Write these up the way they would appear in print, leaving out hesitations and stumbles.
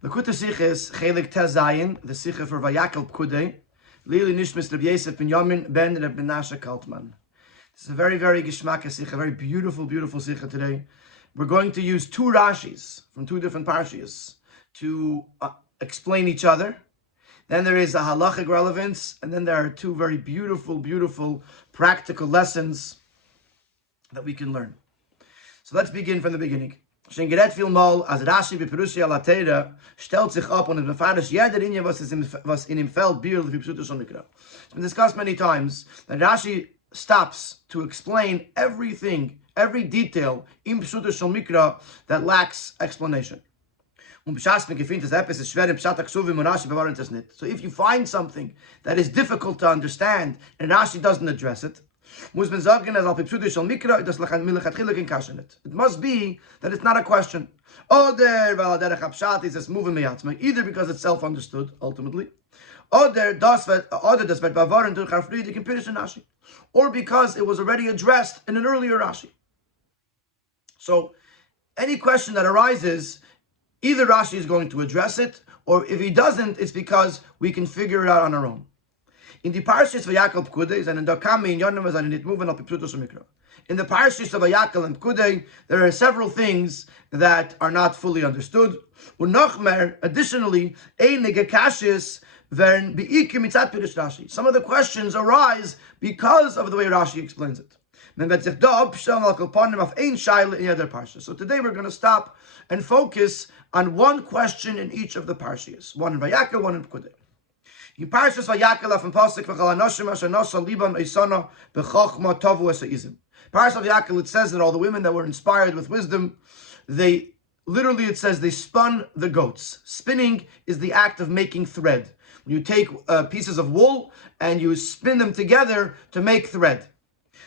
L'kutei Sichos, Chelek Tezayin, the Sicha for Vayakhel-Pekudei, Lili Nishmas Rabbi Yosef ben Yamin ben Reb Menashe Kaltman. This is a very, very geschmacka Sicha, very beautiful, beautiful Sicha today. We're going to use two Rashis from two different Parshias to explain each other. Then there is a halachic relevance, and then there are two very beautiful, beautiful practical lessons that we can learn. So let's begin from the beginning. Schon gerät viel mal, als Rashi beperushi ala Teira stellt sich ab und befahrisch jeder Inje, was in ihm fällt, Bier, wie Pshuto schon Mikra. It's been discussed many times that Rashi stops to explain everything, every detail in Pshuto schon Mikra that lacks explanation. So if you find something that is difficult to understand and Rashi doesn't address it, it must be that it's not a question. Either because it's self-understood, ultimately, or because it was already addressed in an earlier Rashi. So any question that arises, either Rashi is going to address it, or if he doesn't, it's because we can figure it out on our own. In the Parshas Vayakhel-Pekudei, and in the Kami in Yonim, and it moving up Pshuto Mikra. In the Parshas of Vayakhel and Pekudei, there are several things that are not fully understood. Additionally, some of the questions arise because of the way Rashi explains it. So today we're going to stop and focus on one question in each of the Parshas. One in Vayakhel, one in Pekudei. In Parshas Vayakhel from Pasuk v'chal hanoshim asher nasa liban eisana b'chachma tavu esa'izim. Parshas Vayakhel, it says that all the women that were inspired with wisdom, it says they spun the goats. Spinning is the act of making thread. You take pieces of wool and you spin them together to make thread.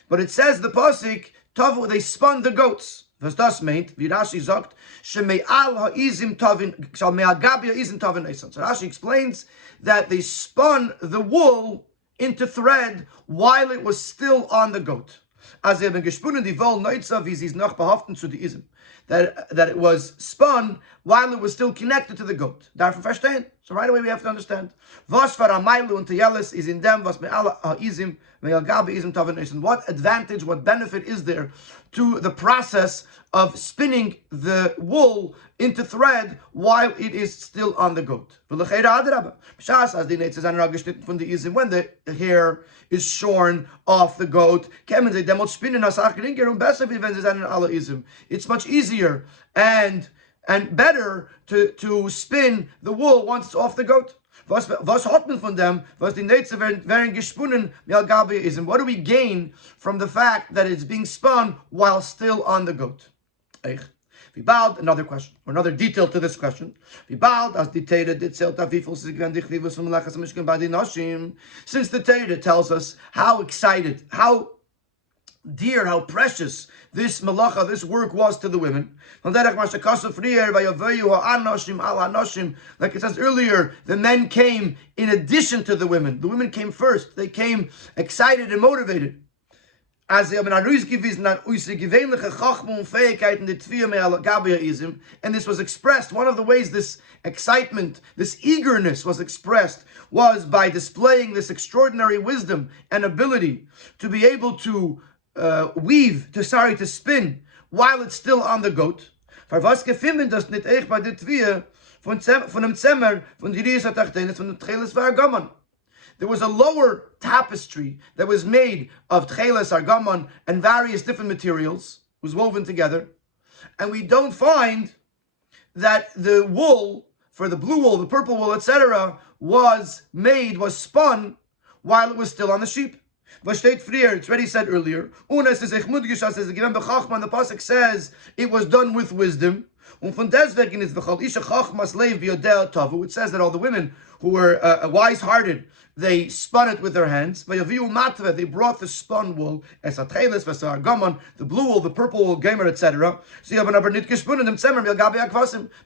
But it says the Pasuk tavu, they spun the goats. Was das meint, wie Rashi sagt, sheme'al ha'izim tavin, shal me'agabi ha'izim tavin eisan. So Rashi explains that they spun the wool into thread while it was still on the goat. As eben gespunnen die Woll neutzav, wie sie es noch behaften zu die Izim. That it was spun while it was still connected to the goat. Darf verstehen? So right away we have to understand. Was for amaylu und teyelis is in them, was me'al ha'izim, me'agabi ha'izim tavin eisan. What advantage, what benefit is there to the process of spinning the wool into thread while it is still on the goat? When the hair is shorn off the goat, it's much easier and better to spin the wool once it's off the goat. Was hat man von dem? Was die Netze werden gesponnen is, and what do we gain from the fact that it's being spun while still on the goat? Another question, or another detail to this question. Since the Torah tells us how excited, how dear, how precious this malacha, this work was to the women. Like it says earlier, the men came in addition to the women. The women came first. They came excited and motivated. And this was expressed, one of the ways this excitement, this eagerness was expressed, was by displaying this extraordinary wisdom and ability to be able to to spin while it's still on the goat. There was a lower tapestry that was made of tcheles, argamon, and various different materials, was woven together, and we don't find that the wool, for the blue wool, the purple wool, etc., was spun while it was still on the sheep. It's already said earlier. The pasuk says it was done with wisdom. It says that all the women who were wise-hearted, they spun it with their hands. They brought the spun wool, the blue wool, the purple wool, gamer, etc.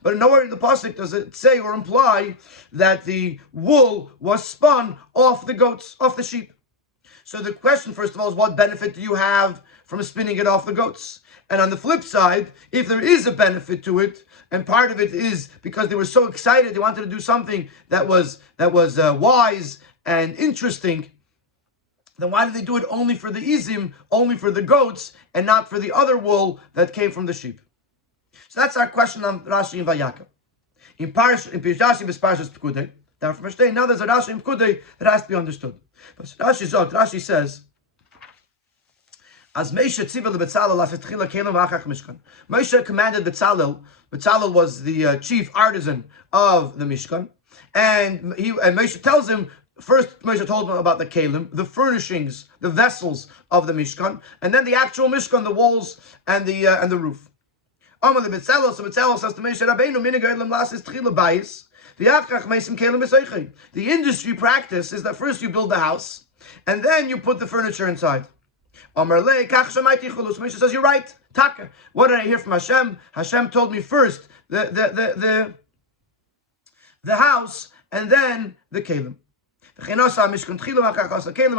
But nowhere in the pasuk does it say or imply that the wool was spun off the goats, off the sheep. So the question, first of all, is what benefit do you have from spinning it off the goats? And on the flip side, if there is a benefit to it, and part of it is because they were so excited, they wanted to do something that was wise and interesting, then why did they do it only for the izim, only for the goats, and not for the other wool that came from the sheep? So that's our question on Rashi and Vayakhel. In Pirshasi B'Parshas Pekudei, now there's a Rashi in Pekudei that has to be understood. But Rashi says, as Moshe tziva leBetzalel as etchila kelim v'achach Mishkan. Moshe commanded Betzalel. Betzalel was the chief artisan of the Mishkan, and Moshe tells him first. Moshe told him about the kelim, the furnishings, the vessels of the Mishkan, and then the actual Mishkan, the walls and the roof. Amar leBetzalel, so Betzalel says to Moshe Rabbeinu, minig elam lasis tchila bayis v'achach meisim kelim b'seichei. The industry practice is that first you build the house, and then you put the furniture inside. Moshe says, you're right. Taka. What did I hear from Hashem? Hashem told me first the house and then the kelim. And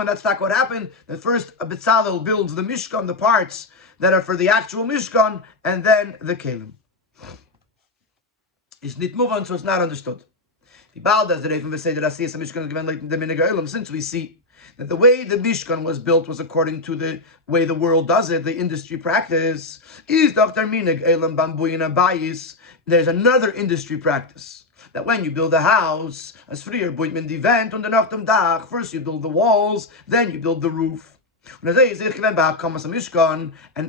that's not what happened. That first Betzalel builds the Mishkan, the parts that are for the actual Mishkan, and then the kelim. It's not move on, so it's not understood. Since we see that the way the Mishkan was built was according to the way the world does it, the industry practice, is there's another industry practice. That when you build a house, as frier buitmen die Wand und nach dem Dach, first you build the walls, then you build the roof. And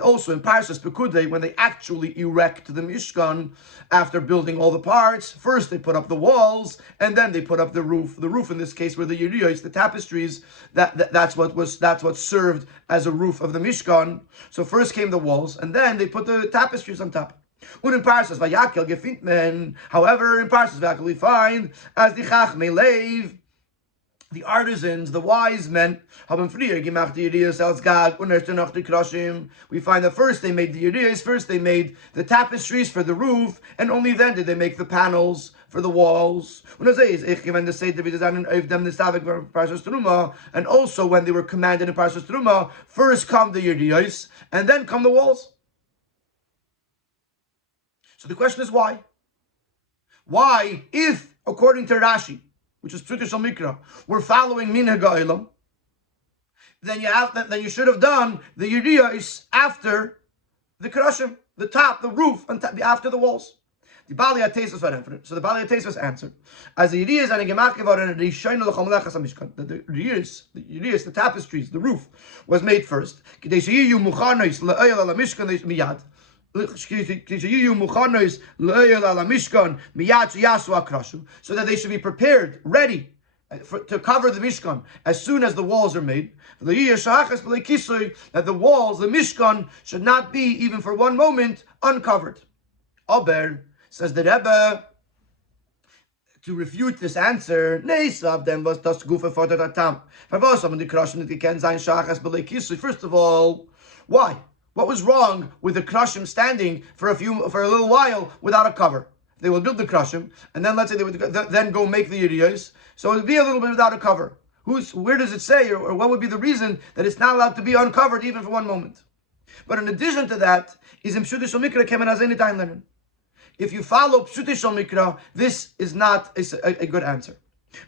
also in Parshas Pekudei, when they actually erect the Mishkan, after building all the parts, first they put up the walls, and then they put up the roof. The roof in this case were the yeriyos, the tapestries. That's what served as a roof of the Mishkan. So first came the walls, and then they put the tapestries on top. Und in Parshas Vayakhel gefindt men, however, in Parshas Vayakhel we find as the Chachmei Leiv, the artisans, the wise men, we find that first they made the yeriyos, first they made the tapestries for the roof, and only then did they make the panels for the walls. And also when they were commanded in Parshas Teruma, first come the yeriyos, and then come the walls. So the question is why? Why, if, according to Rashi, which is Pshuti Shal Mikra, we're following Minhag Ha'olam, then you should have done the yeriyos after the Karashim, the top, the roof, after the walls. The Bali HaTesos were answered. So the Bali HaTesos answered, as the yeriyos and the yeriyos, the tapestries, the roof, was made first. So that they should be prepared, ready to cover the Mishkan as soon as the walls are made. That the walls, the Mishkan, should not be, even for one moment, uncovered. Aber, says the Rebbe, to refute this answer, first of all, why? What was wrong with the Krashim standing for a little while without a cover? They would build the Krashim, and then let's say they would then go make the yeriyos. So it would be a little bit without a cover. Where does it say, or what would be the reason that it's not allowed to be uncovered even for one moment? But in addition to that, is in Pshuti Shal Mikra kemen hazeh nitain lernen. If you follow Pshuti Shal Mikra, this is not a good answer.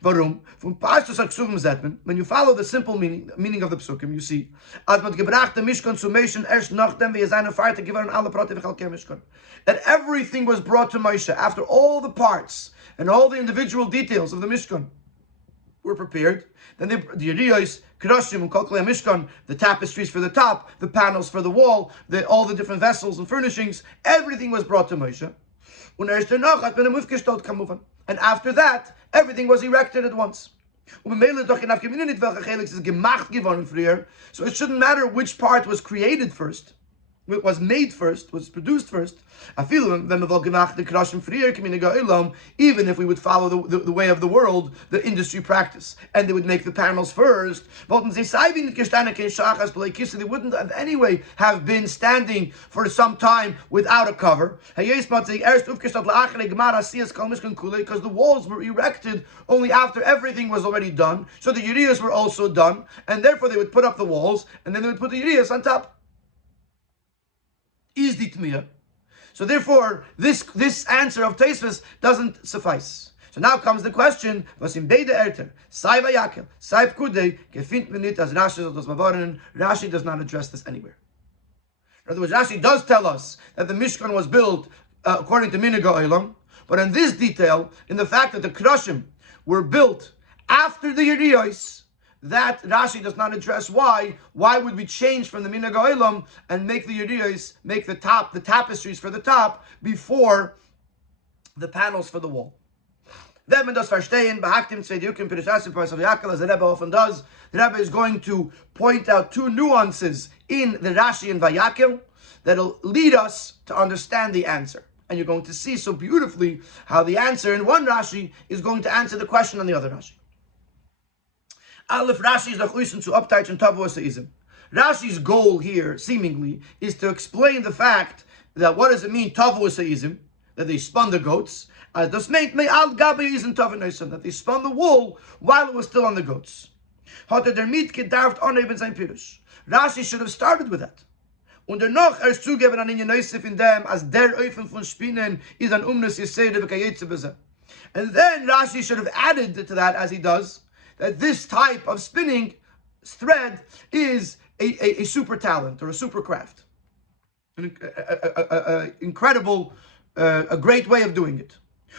Warum? From Parshas HaKsuvim Zetman, when you follow the simple meaning of the Psukim, you see, that everything was brought to Moshe after all the parts and all the individual details of the Mishkan were prepared. Then the yeriyos, Krashim, and Kolklei Mishkan, the tapestries for the top, the panels for the wall, all the different vessels and furnishings, everything was brought to Moshe. And after that, everything was erected at once. So it shouldn't matter which part was created first, was made first, was produced first. Even if we would follow the way of the world, the industry practice, and they would make the panels first, they wouldn't have anyway have been standing for some time without a cover. Because the walls were erected only after everything was already done. So the yeriyos were also done, and therefore they would put up the walls, and then they would put the yeriyos on top. is the tmiyah. So therefore, this answer of Tosfos doesn't suffice. So now comes the question: was in beide Eltern, sei Vayakhel, sei Pekudei, gefindt man nicht as Rashi das Mavarin. Rashi does not address this anywhere. In other words, Rashi does tell us that the Mishkan was built according to Minhag HaOlam, but in this detail, in the fact that the Kedoshim were built after the Yeriyos, that Rashi does not address why. Why would we change from the Minhag HaOlam and make the Yeriyos, make the tapestries for the top, before the panels for the wall? Then man does verstehen, behaktim zwei Diukim Pirishasim Paras of Vayakhel, as the Rebbe often does. The Rebbe is going to point out two nuances in the Rashi and Vayakhel that'll lead us to understand the answer. And you're going to see so beautifully how the answer in one Rashi is going to answer the question on the other Rashi. Aleph Rashi is the chuisen zu upteichen tavu seizim. Rashi's goal here, seemingly, is to explain the fact that what does it mean tavu seizim, that they spun the goats, that they spun the wool while it was still on the goats. Rashi should have started with that. Und noch zugeben an ihnen Neusif in dem, as der Öfen von Spinnen is an Yesede v'kayetze b'zeh. And then Rashi should have added to that, as he does, that this type of spinning thread is a super talent or a super craft. An incredible, a great way of doing it.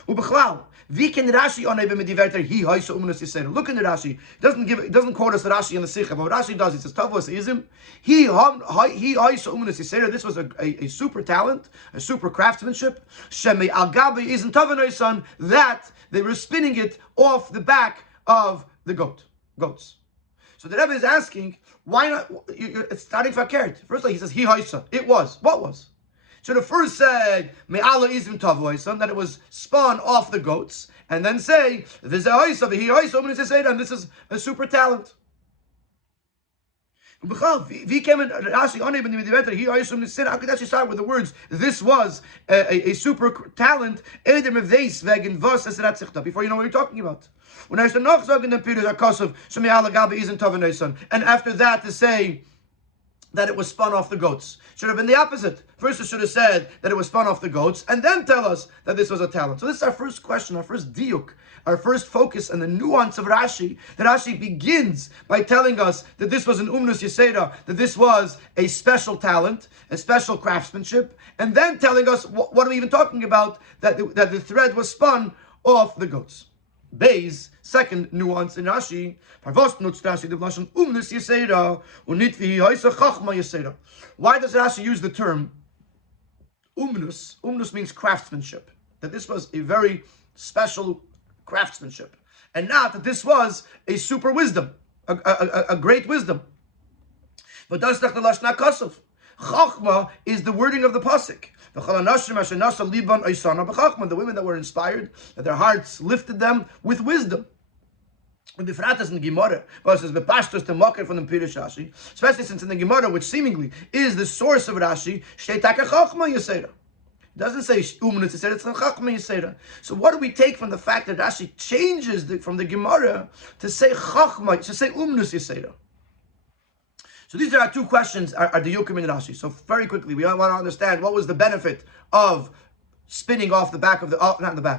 Ubechlal, wie can Rashi oneben mit die Wörter hi hoyse Yeseda? Look in the Rashi. It doesn't quote us the Rashi in the Sikha, but what Rashi does, he says Tavos Izim, hi hoyse Yeseda. This was a super talent, a super craftsmanship. Shemi al gabi isn't Tavanoisan, that they were spinning it off the back of the goats. So the Rebbe is asking, why not? It's starting fakert. First, he says hi hoyse. It was. What was? Should have first said me'ala izim tavoisan, that it was spun off the goats, and then say this is a super talent. How could Rashi start with the words this was a super talent before you know what you're talking about? And after that to say that it was spun off the goats. Should have been the opposite. First it should have said that it was spun off the goats, and then tell us that this was a talent. So this is our first question, our first diuk, our first focus, and the nuance of Rashi. That Rashi begins by telling us that this was an Yeseda, that this was a special talent, a special craftsmanship, and then telling us what are we even talking about, that the thread was spun off the goats. Beis, second nuance in Rashi, why does Rashi use the term umnus? Umnus means craftsmanship. That this was a very special craftsmanship, and not that this was a super wisdom, a great wisdom. But that's the lashna kasuf. Chachma is the wording of the pasuk. The women that were inspired, that their hearts lifted them with wisdom. And the Fratas in the Gemara, versus the pastors to mocker from the Pirish Rashi, especially since in the Gemara, which seemingly is the source of Rashi, Shteitaka Chachma Yeseda. It doesn't say Umnus Yeseda, it's Chachma Yeseda. So what do we take from the fact that Rashi changes from the Gemara to say Chachma, to say Umnus Yeseda? So these are our two questions, are the Yukim in Rashi. So very quickly, we want to understand what was the benefit of spinning off the back of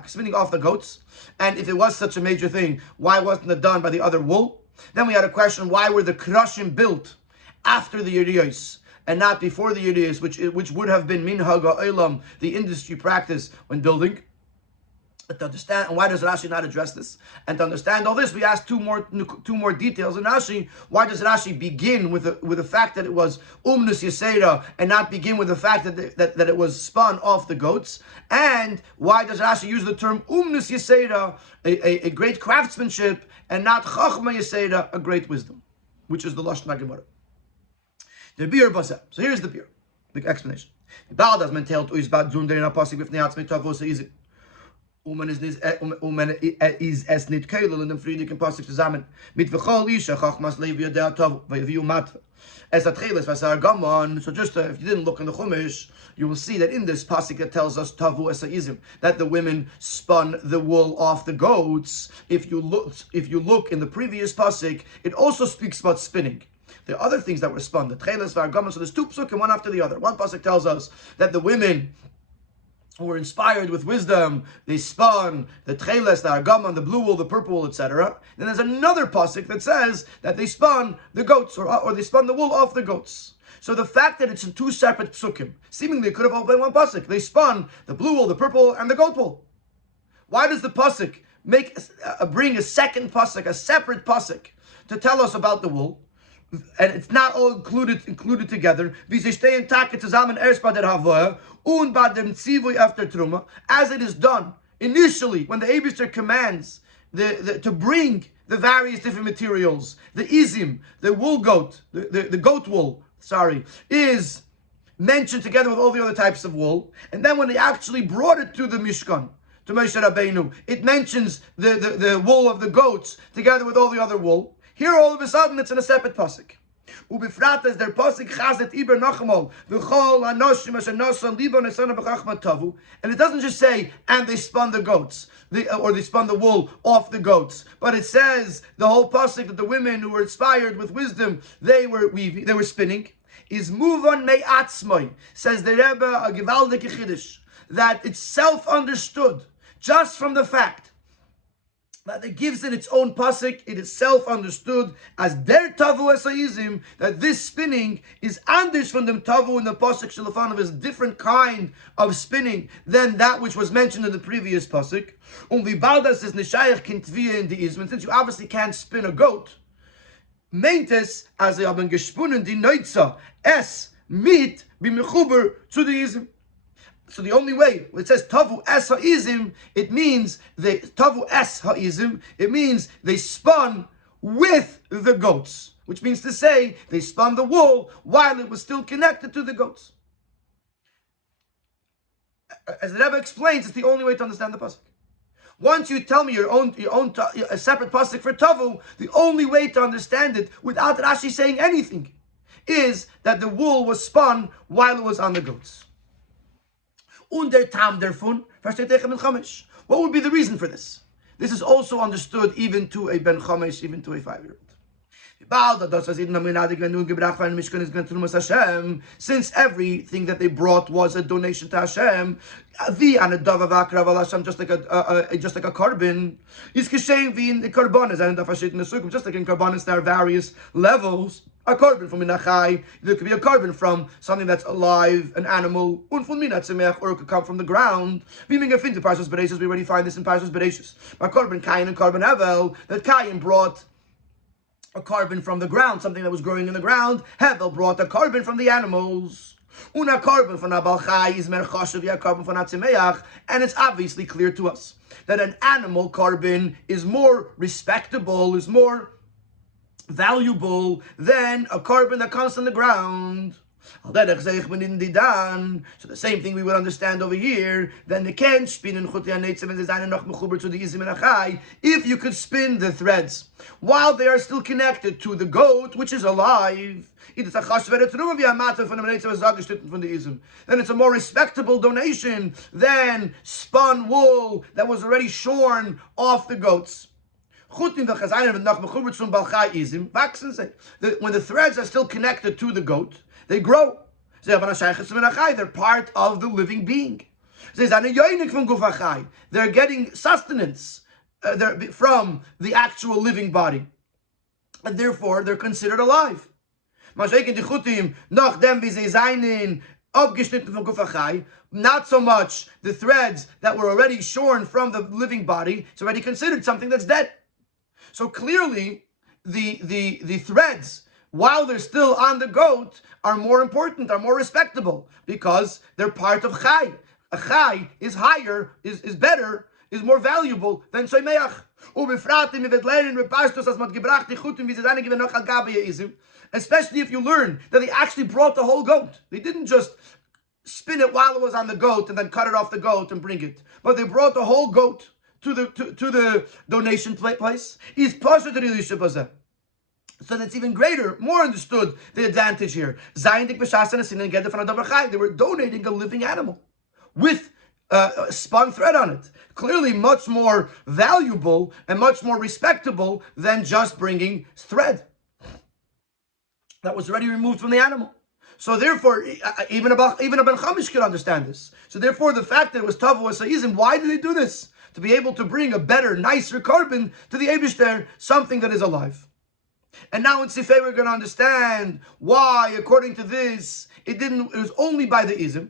spinning off the goats, and if it was such a major thing, why wasn't it done by the other wool? Then we had a question: why were the Kedoshim built after the Yeriyos and not before the Yeriyos, which would have been Minhag HaOlam, the industry practice when building? To understand, and why does Rashi not address this? And to understand all this, we ask two more details in Rashi. Why does Rashi begin with the fact that it was Umnus Yeseda and not begin with the fact that it was spun off the goats? And why does Rashi use the term Umnus Yeseda, a great craftsmanship, and not Chachma Yeseda, a great wisdom, which is the Lashon HaGemara. The bir baseh. So here's the bir, the explanation. The Baal does mentelt uizbad zunder in a pasuk with neatz mitavos easy. Is es nit keilel in dem friedlichen Pasuk zusammen mit v'chol isha chachmas levi yodea tov v'yaviu matva es atcheles v'asar gamon. So just if you didn't look in the Chumash, you will see that in this pasuk it tells us tavu esaizim, that the women spun the wool off the goats. If you look in the previous pasuk, it also speaks about spinning. the other things that were spun, the Tcheles v'Argama. So there's two psukim, one after the other. One pasuk tells us that the women who were inspired with wisdom, they spun the Tcheles, the Argama, the blue wool, the purple wool, etc. Then there's another pasuk that says that they spun the goats, or they spun the wool off the goats. So the fact that it's in two separate psukim, seemingly it could have all been one pasuk. They spun the blue wool, the purple wool, and the goat wool. Why does the pasuk bring a second pasuk, a separate pasuk, to tell us about the wool, and it's not all included together? As it is done initially when the Eibishter commands to bring the various different materials, the izim, the wool goat, the goat wool, is mentioned together with all the other types of wool, and then when they actually brought it to the Mishkan, to Moshe Rabbeinu, it mentions the wool of the goats together with all the other wool. Here, all of a sudden, it's in a separate pasuk. Ubifrat as their pasuk chazet iber nachamol v'chol hanoshim asher nosan libo nesana b'chachma tavu, and it doesn't just say and they spun the goats, or they spun the wool off the goats, but it says the whole pasuk that the women who were inspired with wisdom, they were weaving, they were spinning. Is muvon me'atzmoi, says the Rebbe, a gewaldige chiddush, that it's self-understood just from the fact that it gives in its own pasuk. It is self-understood as der tavu esayizim, that this spinning is anders from the tavu in the pasuk shelafanav, is a different kind of spinning than that which was mentioned in the previous pasuk. Vibaldas is neshayach kintvia in the izm, since you obviously can't spin a goat. Meintes as they have been gespunnen die neutza es mit b'mechuber zu the izm. So the only way, when it says tavu es ha'izim, it means tavu es ha'izim, it means they spun with the goats, which means to say they spun the wool while it was still connected to the goats. As the Rebbe explains, it's the only way to understand the pasuk. Once you tell me a separate pasuk for tavu, the only way to understand it without Rashi saying anything is that the wool was spun while it was on the goats. What would be the reason for this? This is also understood even to a ben chamesh, even to a 5-year-old. Since everything that they brought was a donation to Hashem, just like a carbon, just like in carbonis there are various levels. A carbon from minachai, there could be a carbon from something that's alive, an animal, or it could come from the ground. We already find this in Parshas Bereshis. A carbon Kain and carbon Hevel, that Kain brought a carbon from the ground, something that was growing in the ground. Hevel brought a carbon from the animals. Una carbon from Abal Chai is merchashav, a carbon from Atzimeach, and it's obviously clear to us that an animal carbon is more respectable, is more valuable than a carbon that comes from the ground. So the same thing we would understand over here. Then the ken spin if you could spin the threads while they are still connected to the goat, which is alive, then it's a more respectable donation than spun wool that was already shorn off the goats. When the threads are still connected to the goat, they grow. They're part of the living being. They're getting sustenance from the actual living body, and therefore they're considered alive. Not so much the threads that were already shorn from the living body, it's already considered something that's dead. So clearly, the threads, while they're still on the goat, are more important, are more respectable, because they're part of chai. A chai is higher, is better, is more valuable than soimeach. Especially if you learn that they actually brought the whole goat. They didn't just spin it while it was on the goat and then cut it off the goat and bring it, but they brought the whole goat to the donation place. Is pasha to the so that's even greater, more understood the advantage here. They were donating a living animal with a spun thread on it. Clearly much more valuable and much more respectable than just bringing thread. that was already removed from the animal. So therefore, even a Ben Chamish could understand this. So therefore, the fact that it was Tavu Asayizim, why did they do this? To be able to bring a better, nicer carbon to the Eibishter, something that is alive. And now in Sifei we're going to understand why, according to this, it was only by the Izim.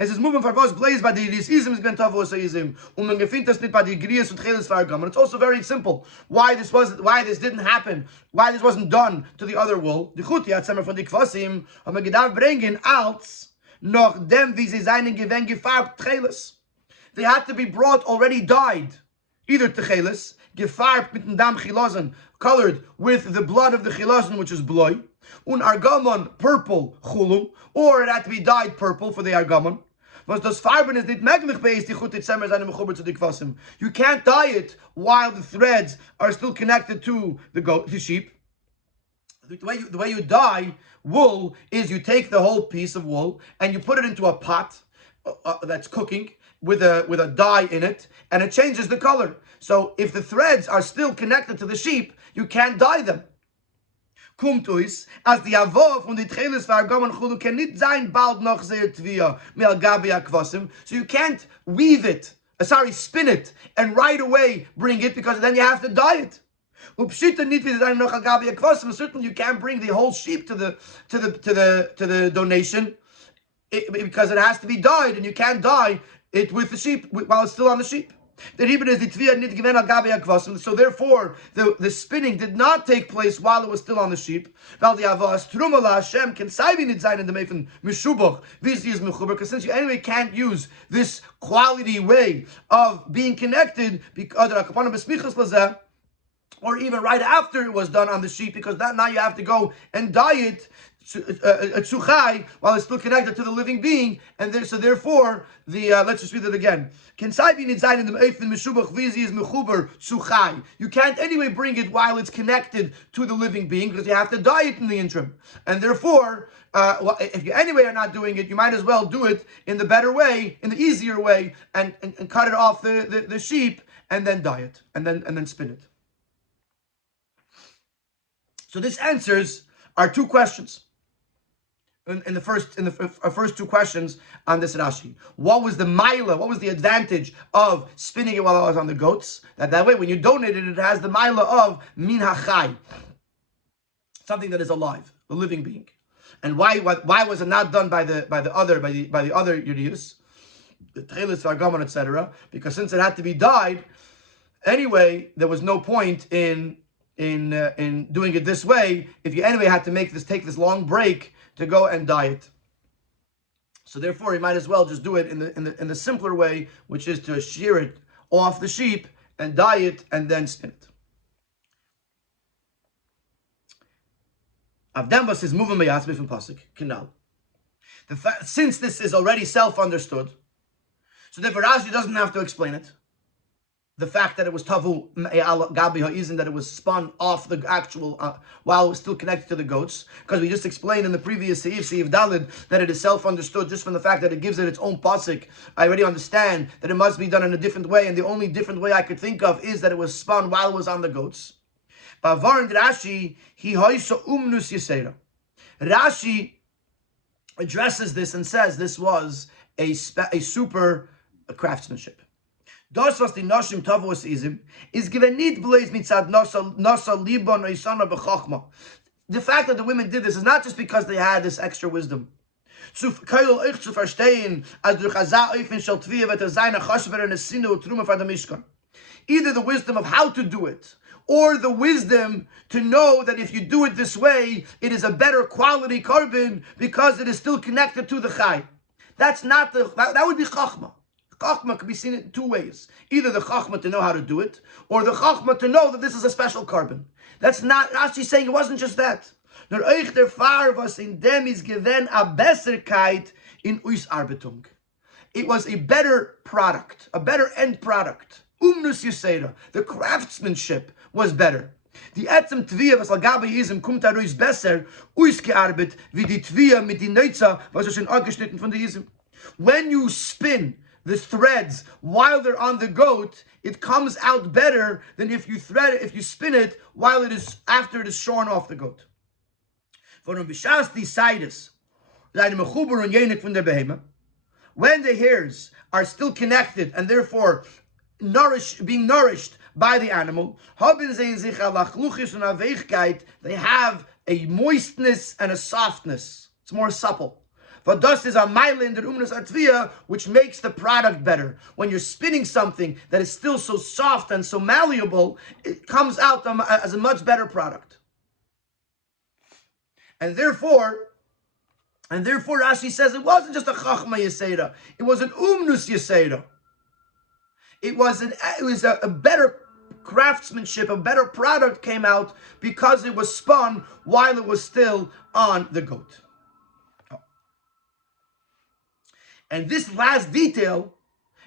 Es ist moving farvos blazed by the Izim is ben Tavu Asayizim. Man gefindt das nicht bei die Grias und Cheles Vargam. And it's also very simple why this didn't happen, why this wasn't done to the other wool. Die Chuti hat Zimmer von die Kvasim, haben wir gedacht bringen als noch dem, wie sie seinen Gewinn gefarbt Cheles. They had to be brought already dyed, either Techeles, gefarbt mit dem Dam Chilosen, colored with the blood of the Chilosen, which is bloy, un Argamon, purple chulum, or it had to be dyed purple for the Argamon. Was das Farben is nicht möglich based die gute Zimmer seine mechuber zu die Kvasim. You can't dye it while the threads are still connected to the sheep. The way you dye wool is you take the whole piece of wool and you put it into a pot that's cooking with a dye in it, and it changes the color. So if the threads are still connected to the sheep, you can't dye them. Kumtuis, as the avov from the Tcheles Vargam Chulu can nicht sein bald noch sehr tvia me'al gabi akvasim. So you can't spin it and right away bring it, because then you have to dye it. Upshita nit wie sein noch al gabi akvasim. Certainly you can't bring the whole sheep to the donation, because it has to be dyed, and you can't dye it with the sheep while it's still on the sheep. So therefore, the spinning did not take place while it was still on the sheep. Because since you anyway can't use this quality way of being connected, or even right after it was done on the sheep, because now you have to go and dye it tzuchai while it's still connected to the living being, and therefore let's just read it again. You can't anyway bring it while it's connected to the living being, because you have to dye it in the interim, and therefore if you anyway are not doing it, you might as well do it in the better way, in the easier way, and cut it off the sheep and then dye it and then spin it. So this answers our two questions. In the first two questions on this Rashi, what was the maila? What was the advantage of spinning it while I was on the goats? That way, when you donate it, it has the maila of min hachai, something that is alive, a living being. And why was it not done by the other Yudiyus, the Tcheles Vargamon, etc.? Because since it had to be dyed anyway, there was no point in doing it this way if you anyway had to take this long break to go and dye it. So therefore, you might as well just do it in the simpler way, which is to shear it off the sheep and dye it and then spin it. Avdembas is moving meyasmi from pasuk kinal. Since this is already self-understood, so therefore Rashi doesn't have to explain it. The fact that it was tavu gabi ha'izin, that it was spun off the actual while it was still connected to the goats, because we just explained in the previous Seif Dalid that it is self-understood just from the fact that it gives it its own pasuk. I already understand that it must be done in a different way, and the only different way I could think of is that it was spun while it was on the goats. Rashi addresses this and says this was a super craftsmanship. Das, was die Noshim Tavos Izim, is given nicht blaze mitzad Nasa Libon Isana B'Chachma. The fact that the women did this is not just because they had this extra wisdom. Zu verstehen, als durch Hazah Eufen shel Tvia vet Zayna Chashver and Esinu Truma for the Mishkan. Either the wisdom of how to do it, or the wisdom to know that if you do it this way, it is a better quality carbon because it is still connected to the Chai. That would be Chachma. Chachma could be seen in two ways. Either the Chachma to know how to do it, or the Chachma to know that this is a special carbon. That's not, Rashi's saying it wasn't just that. Nur euch der Fahr, was in dem is given a Besserkeit in Ausarbeitung. It was a better product, a better end product. Umnus Yisera, the craftsmanship was better. Die etzem Tvia, was al-Gabi Yizim, kommt aruis besser, ausgearbeitet, wie die Tvia mit die Neutza, was schon angeschnitten von der Yizim. When you spin the threads while they're on the goat, it comes out better than if you spin it while after it is shorn off the goat. When the hairs are still connected and therefore being nourished by the animal, they have a moistness and a softness. It's more supple. Vados is a mylin der umnus atvia, which makes the product better. When you're spinning something that is still so soft and so malleable, it comes out as a much better product. And therefore Rashi says it wasn't just a chachma yeseda; it was an umnus yeseda. It was a better craftsmanship, a better product came out because it was spun while it was still on the goat. And this last detail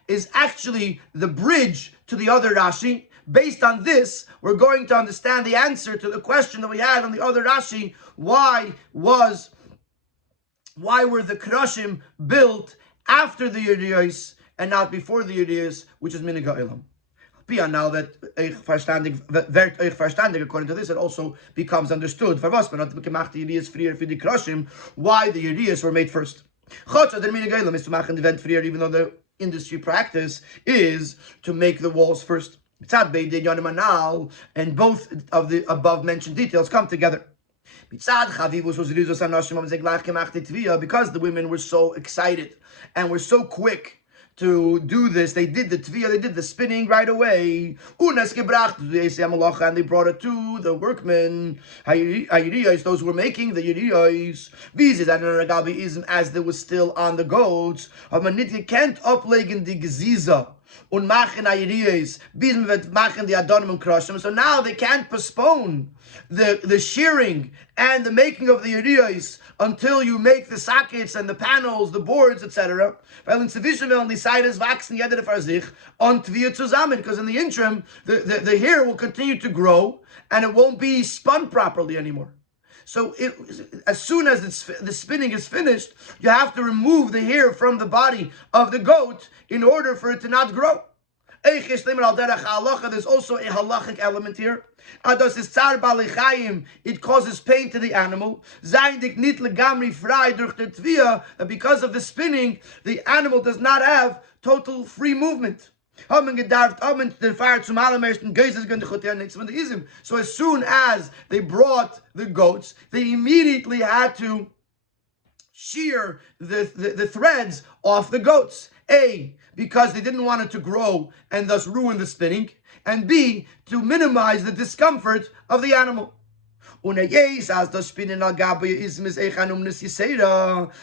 is actually the bridge to the other Rashi. Based on this, we're going to understand the answer to the question that we had on the other Rashi: why were the Krashim built after the Yediyos and not before the Yediyos, which is Minig HaElam? Now that according to this, it also becomes understood why the Yediyos were made first. Even though the industry practice is to make the walls first. And both of the above mentioned details come together. Because the women were so excited and were so quick to do this, they did the tviyah, they did the spinning right away. And they brought it to the workmen, those who were making the yiriyos. As they were still on the goats. Can't uplegen the geziza. So now they can't postpone the shearing and the making of the yiriyos until you make the sockets and the panels, the boards, etc. Because in the interim, the hair will continue to grow and it won't be spun properly anymore. So as soon as the spinning is finished, you have to remove the hair from the body of the goat in order for it to not grow. There's also a halachic element here. It causes pain to the animal. That because of the spinning, the animal does not have total free movement. So as soon as they brought the goats, they immediately had to shear the threads off the goats. A, because they didn't want it to grow and thus ruin the spinning, and B, to minimize the discomfort of the animal.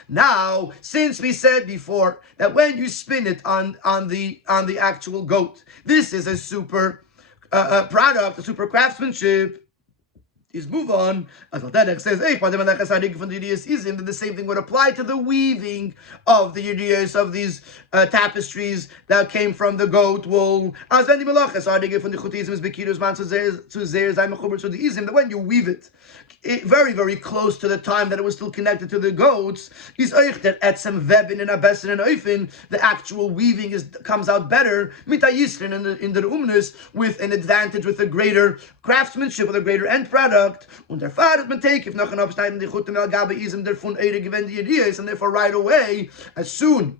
Now, since we said before that when you spin it on the actual goat, this is a super product, a super craftsmanship. Is move on. As Chelek says, then the same thing would apply to the weaving of the yediyos of these tapestries that came from the goat wool. As that when you weave it very, very close to the time that it was still connected to the goats, the actual weaving comes out better in the umnus with an advantage, with a greater craftsmanship, with a greater end product. And therefore right away, as soon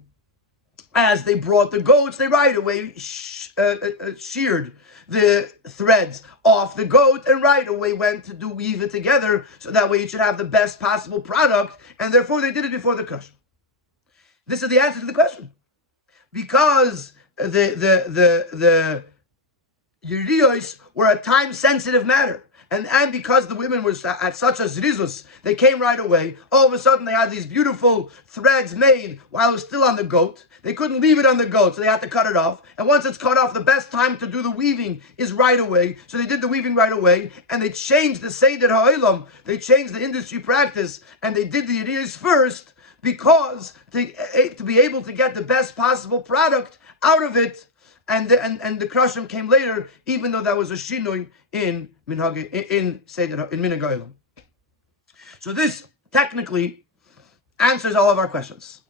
as they brought the goats, they right away sheared the threads off the goat and right away went to weave it together, so that way you should have the best possible product, and therefore they did it before the kosher. This is the answer to the question. Because the yiriyos were a time-sensitive matter. And because the women were at such a zrizus, they came right away. All of a sudden, they had these beautiful threads made while it was still on the goat. They couldn't leave it on the goat, so they had to cut it off. And once it's cut off, the best time to do the weaving is right away. So they did the weaving right away, and they changed the Seder HaOlam. They changed the industry practice, and they did the Yediyos first because to be able to get the best possible product out of it. And the Krashim came later, even though that was a shinui in Minhag in Minhag HaOlam. So this technically answers all of our questions.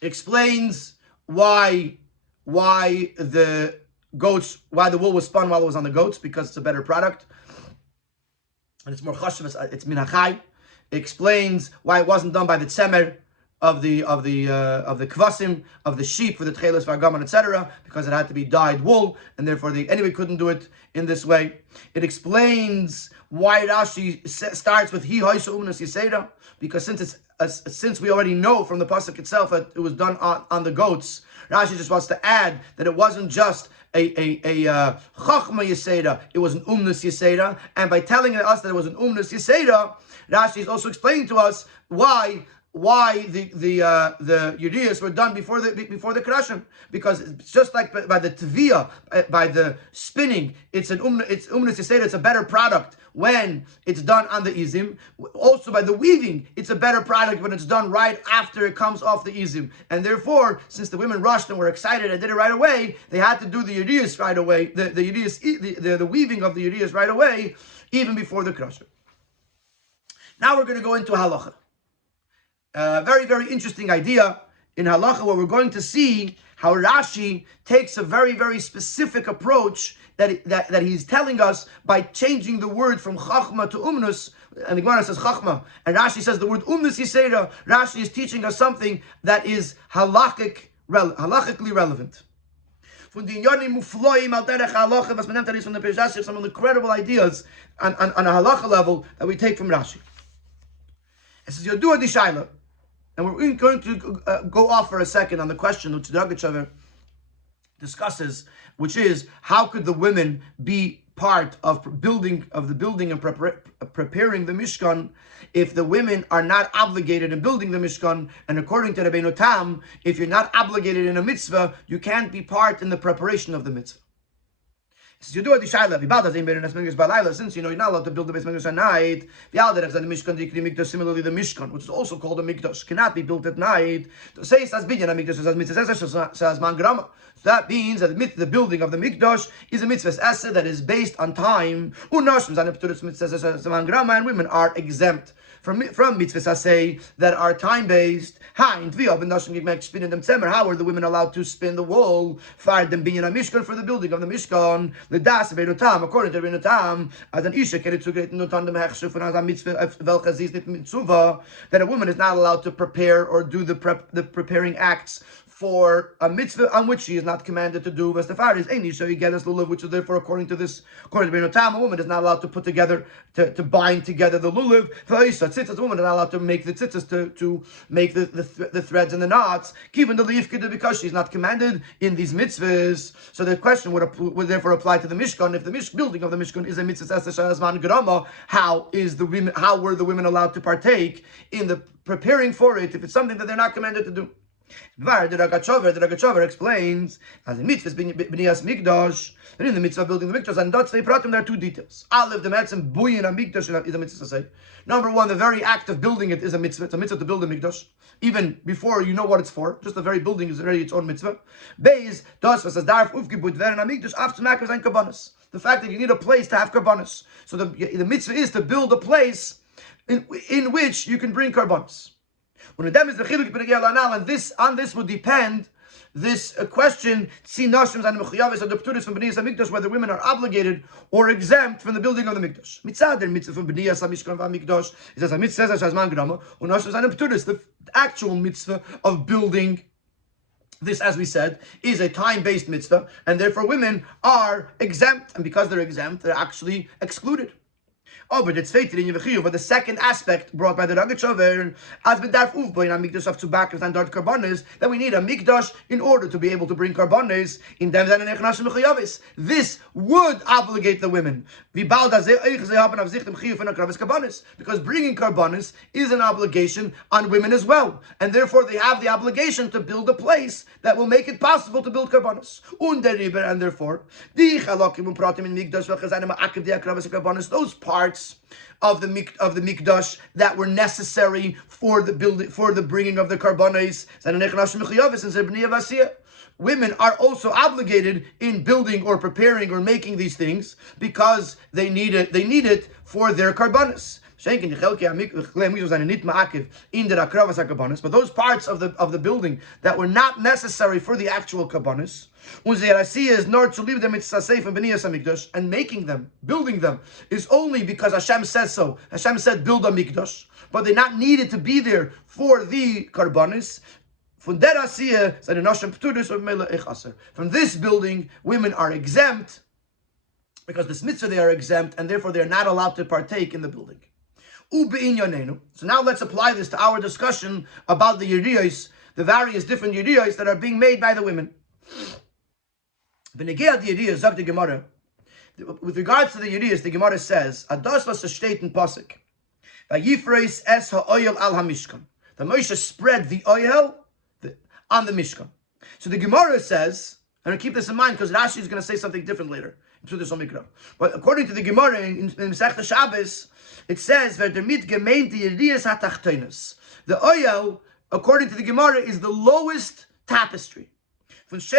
Explains why the wool was spun while it was on the goats, because it's a better product. and it's more chashuv. It's minachai. It explains why it wasn't done by the tzemer of the kvasim, of the sheep for the tcheles v'agaman, etc., because it had to be dyed wool, and therefore they anyway couldn't do it in this way. It explains why Rashi starts with hi ha'isa umnas yisera, because since we already know from the pasuk itself that it was done on the goats, Rashi just wants to add that it wasn't just a chachma yisera, it was an umnas yisera, and by telling us that it was an umnas yisera, Rashi is also explaining to us why the Yudiyas were done before the Krashim, because it's just like by the Tviyah, by the spinning, it's umnas yisera, it's a better product when it's done on the izim. Also by the weaving, it's a better product when it's done right after it comes off the izim. And therefore, since the women rushed and were excited and did it right away, they had to do the Yudiyas right away, the weaving of the Yudiyas right away, even before the Krashim. Now we're going to go into halacha. Very, very interesting idea in halacha, where we're going to see how Rashi takes a very, very specific approach that he's telling us by changing the word from chachma to umnus. And the Gemara says chachma, and Rashi says the word umnus yisera. Rashi is teaching us something that is halachically relevant. Some incredible ideas on a halacha level that we take from Rashi. It says Yodua di Shaila, and we're going to go off for a second on the question which the Rogachover discusses, which is how could the women be part of the building and preparing the Mishkan if the women are not obligated in building the Mishkan? And according to Rabbeinu Tam, if you're not obligated in a mitzvah, you can't be part in the preparation of the mitzvah. Since you know you're not allowed to build the Beis Mikdash at night, similarly the Mishkan, which is also called a Mikdash, cannot be built at night. So that means that the building of the Mikdash is a mitzvah aseh that is based on time. And women are exempt from mitzvahs aseh that are time-based. How are the women allowed to spin the wool? For the building of the Mishkan. According to Rabbeinu Tam, as an isha that a woman is not allowed to prepare or do the preparing acts for a mitzvah on which she is not commanded to do. Which is therefore, according to Rabbeinu Tam, a woman is not allowed to put together, to bind together the lulav. A woman is not allowed to make the tzitzis, to make the threads and the knots, even the leaf, because she's not commanded in these mitzvahs. So the question would therefore apply to the Mishkan. If the building of the Mishkan is a mitzvah, how were the women allowed to partake in the preparing for it if it's something that they're not commanded to do? The Rogachover explains, as in mitzvahs b'niyas mikdash, that in the mitzvah of building the mikdash, and that's they brought them, there are two details. Aleph, the metzim buyin a mikdash is a mitzvah say. Number one, the very act of building it is a mitzvah. It's a mitzvah to build a mikdash, even before you know what it's for. Just the very building is already its own mitzvah. Beis das was as darf ufgebut werden a mikdash after and karbanos. The fact that you need a place to have karbanos. So the mitzvah is to build a place in which you can bring karbanos. And on this would depend this question, whether women are obligated or exempt from the building of the Mikdash. The actual mitzvah of building this, as we said, is a time-based mitzvah, and therefore women are exempt, and because they're exempt, they're actually excluded. Oh, but it's fated in Yevachiyu. But the second aspect brought by the Rogachover, as b'darf uvbo in a mikdash of tubakos and dart karbonis, that we need a mikdash in order to be able to bring karbonis in dem zan nechnash mechayavis. This would obligate the women, because bringing karbonis is an obligation on women as well, and therefore they have the obligation to build a place that will make it possible to build karbonis. And therefore, those parts of the mikdash that were necessary for the building, for the bringing of the karbonos, women are also obligated in building or preparing or making these things because they need it for their karbonos. But those parts of the building that were not necessary for the actual karbanis, and making them, building them, is only because Hashem says so. Hashem said, build a mikdash, but they're not needed to be there for the karbanis. From this building, women are exempt, because this mitzvah they are exempt, and therefore they are not allowed to partake in the building. So now let's apply this to our discussion about the yeriyos, the various different yeriyos that are being made by the women. With regards to the yeriyos, the Gemara says, "Ados was steht in pasuk, vayifreis es ha'oil al hamishkan." The Moshe spread the oil on the Mishkan. So the Gemara says, and keep this in mind because Rashi is going to say something different later. But according to the Gemara in Masechta Shabbos, it says that the oil, according to the Gemara, is the lowest tapestry, which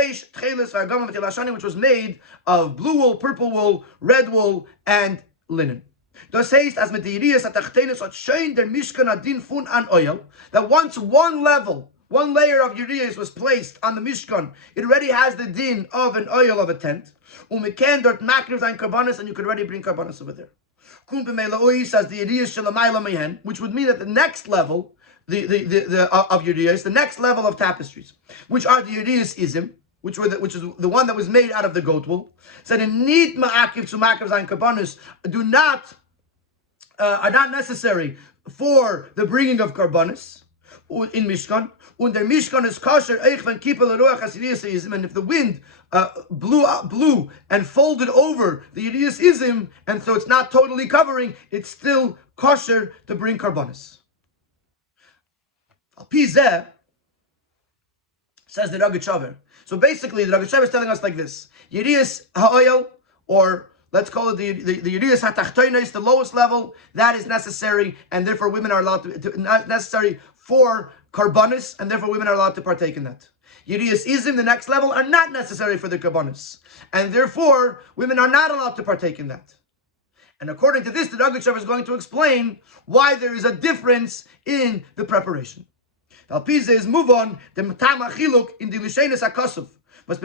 was made of blue wool, purple wool, red wool, and linen. That once one layer of Urias was placed on the Mishkan, it already has the din of an oil of a tent. And you could already bring karbanos over there. Which would mean that the next level of Urias, the next level of tapestries, which are the Urias Izim, which is the one that was made out of the goat wool, said in need ma'akiv to ma'akiv zayin karbanos are not necessary for the bringing of karbanos in Mishkan. And their Mishkan is kosher, and if the wind blew and folded over the Yidiyas Izim, and so it's not totally covering, it's still kosher to bring karbanos. Al-Pizeh says the Ragid Shaver. So basically, the Ragid Shaver is telling us like this: Yidiyas ha'oil, or let's call it the Yidiyas ha'tachtonos, the lowest level, that is necessary, and therefore women are allowed to not necessary for karbanos, and therefore women are allowed to partake in that. Yidiyas Izim, the next level, are not necessary for the karbanos, and therefore women are not allowed to partake in that. And according to this, the Ragid Shaver is going to explain why there is a difference in the preparation. Al-Pizeh is move on the Matama Chiluk in the Lishenis HaKosov. The